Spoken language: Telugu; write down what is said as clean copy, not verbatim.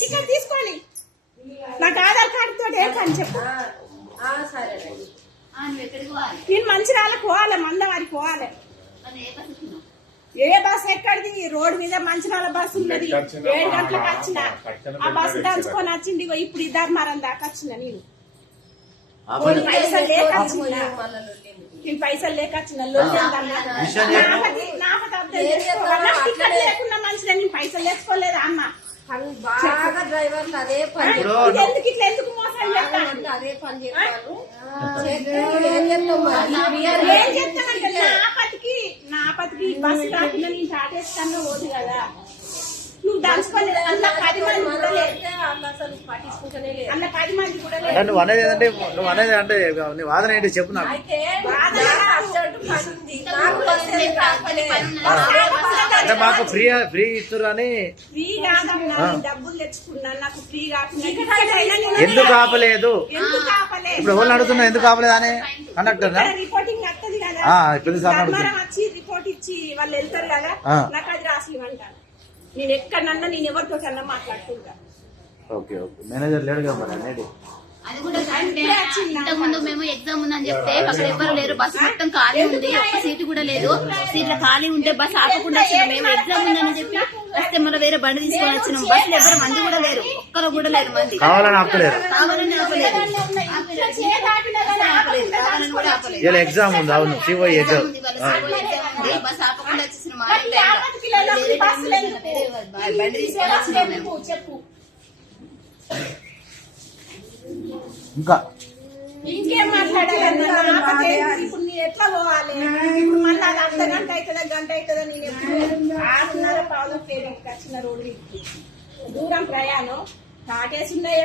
టికెట్ తీసుకోండి. నాకు ఆధార్ కార్డు తోటి ఏ పని చెప్పు. నేను మంచిర్యాలకు పోవాలి, మందవారికి పోవాలి. ఏ బస్సు ఎక్కడిది? రోడ్డు మీద మంచిర్యాల బస్సు ఉన్నది. 7 గంటలకు వచ్చిన ఆ బస్సు దంచుకొని వచ్చింది. ఇప్పుడు ఇద్దరు దాకా వచ్చిన నేను పైసలు లేక వచ్చిన. నేను పైసలు లేక వచ్చిన టికెట్ లేకుండా మంచిగా నేను పైసలు తెచ్చుకోలేదు అమ్మ. బాగా డ్రైవర్లు అదే పని ఎందుకు ఇట్లా ఎందుకు మోసం చేస్తాను? అదే పని చేస్తాను. ఏం చెప్తానంటే నా పతికి బస్సు కాకుండా నేను టాటేస్తాను పోదు కదా. నువ్వు దంచుకోలేదు. అన్న 10 మంది కూడా లేదు. అసలు పట్టించుకుంటూనే లేదు. అన్న 10 మంది కూడా లేదు. నువ్వు అనేది ఏంటంటే నువ్వు అనేది అంటే నీ వాదన ఏంటి చెప్పు నాకు. అయితే అంటే మాకు ఫ్రీ ఇస్తున్నారు అని. ఫ్రీ కాదన్నా, డబ్బులు తెచ్చుకున్నాను. నాకు ఫ్రీ కాకుండా ఎందుకు ఆపలేదు? ఇప్పుడు ఎవరు అడుగుతున్నా ఎందుకు ఆపలేదు అని కండక్టర్ రిపోర్టింగ్ వస్తుంది కదా. వచ్చి రిపోర్ట్ ఇచ్చి వాళ్ళు వెళ్తారు కదా. నాకు అది రాసి ఇవ్వంటాను. నేను ఎక్కడన్నా నేను ఎవరితో కన్నా మాట్లాడుతుంటా. ఓకే ఓకే మేనేజర్ లేడు కదా మరి అనేది. అది కూడా ఇంతకు ముందు మేము ఎగ్జామ్ ఉందని చెప్తే అక్కడ ఎవరు లేరు. బస్సు మొత్తం ఖాళీ ఉంది. ఒక్క సీటు కూడా లేదు. సీట్లు ఖాళీ ఉంటే బస్సు ఆపకుండా వచ్చినాం. మేము ఎగ్జామ్ ఉందని చెప్పి వస్తే మళ్ళీ వేరే బండి తీసుకొని వచ్చినాం. బస్సులు ఎవరు మంది కూడా లేరు. ఒక్కరు కూడా లేరు మంది. కావాలని ఆపలేరు. కావాలని ఆపలేదు. కావాలని కూడా ఆపలేదు. ఇలా ఎగ్జామ్ ఉంది. అవును సిఓ ఎగ్జామ్ బస్సు ఆపకుండా వచ్చేసిన బండి తీసుకొని వచ్చినాం మేము. ఇంకా ఇంకేం మాట్లాడాలన్నా ఇప్పుడు నేను ఎట్లా పోవాలి? ఇప్పుడు మళ్ళీ అది అర్ధ గంట అవుతుందా గంట అవుతుందా? నేను ఎప్పుడు 6:30 పావులకు వచ్చిన రోడ్డు దూరం ప్రయాణం తాటేసి ఉన్నాయి.